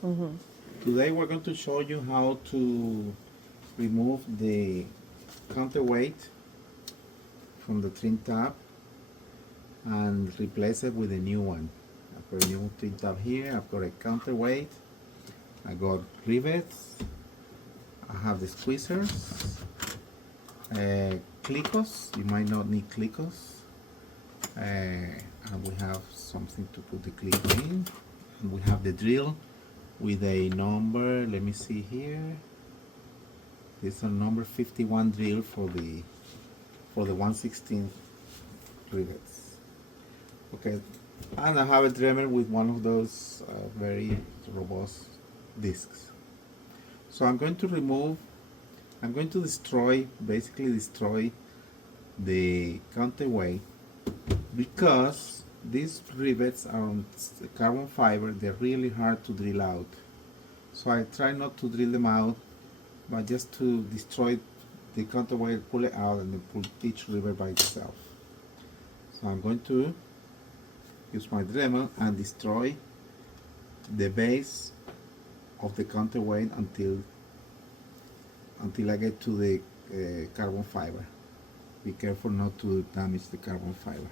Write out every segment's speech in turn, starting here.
Today we're going to show you how to remove the counterweight from the trim tab and replace it with a new one. I've got a new trim tab here, I've got a counterweight, I got rivets, I have the squeezers, clicos, you might not need clicos, and we have something to put the click in, and we have the drill with a number, let me see here, this is a number 51 drill for the 1/16 rivets. Okay, and I have a Dremel with one of those very robust discs. So I'm going to basically destroy the counterweight, because these rivets are on carbon fiber. They're really hard to drill out, so I try not to drill them out, but just to destroy the counterweight, pull it out, and then pull each rivet by itself. So I'm going to use my Dremel and destroy the base of the counterweight until I get to the carbon fiber. Be careful not to damage the carbon fiber.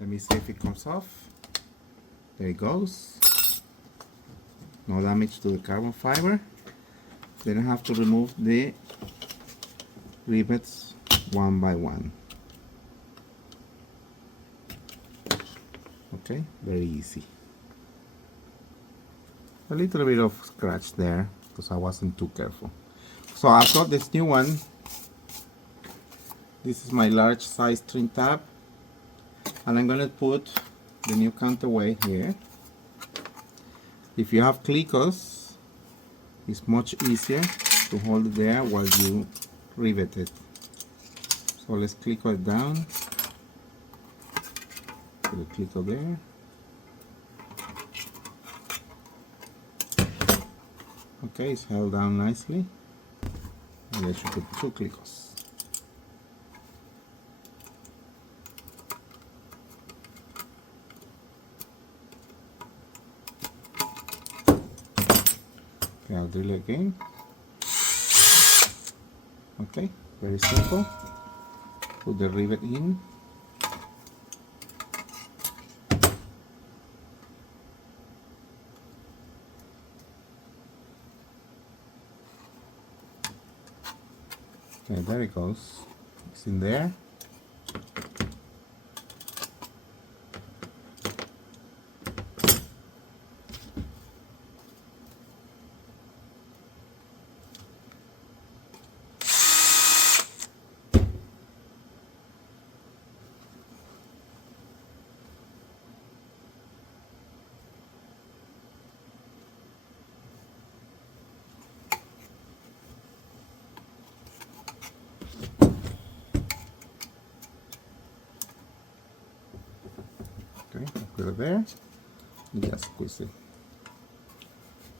Let me see if it comes off. There it goes. No damage to the carbon fiber. Then I have to remove the rivets one by one. Okay, very easy. A little bit of scratch there because I wasn't too careful. So I've got this new one. This is my large size trim tab, and I'm gonna put the new counterweight here. If you have clicos, it's much easier to hold it there while you rivet it. So let's click it down. Put the clico there. Okay, it's held down nicely. And let's put 2 clicos. Okay, I'll drill it again. Okay, very simple. Put the rivet in. Okay, there it goes. It's in there. Okay, put it there, just squeeze it,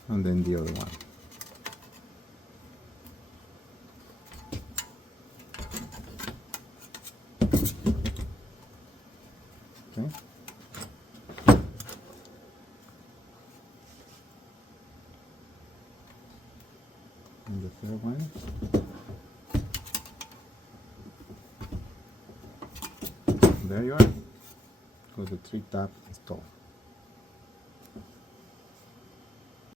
and then the other one. Okay. And the third one. There you are. Got the trim tab installed.